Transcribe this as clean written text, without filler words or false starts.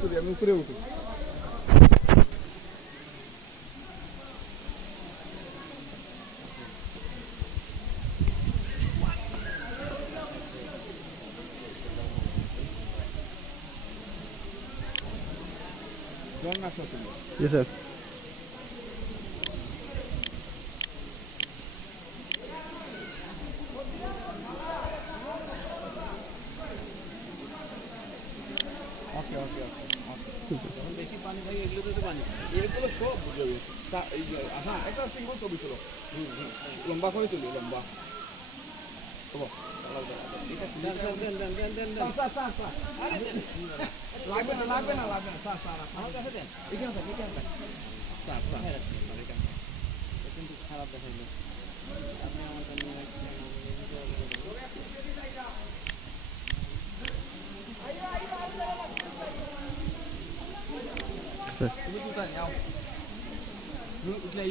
তুলি আমি উপরে উঠি Yes, sir. Okay. যখন বেশি পানি ভাই এগুলোতে তো পানি এগুলো সব বুঝে হ্যাঁ একটা সিঙ্গল ছবি ছিল লম্বা করে তুলি লম্বা লাগবে না আমার কাছে দেন এখানে কিন্তু খারাপ দেখাইলো আপনি আমারটা নিয়ে তুমি কোথায় যাও উঠলে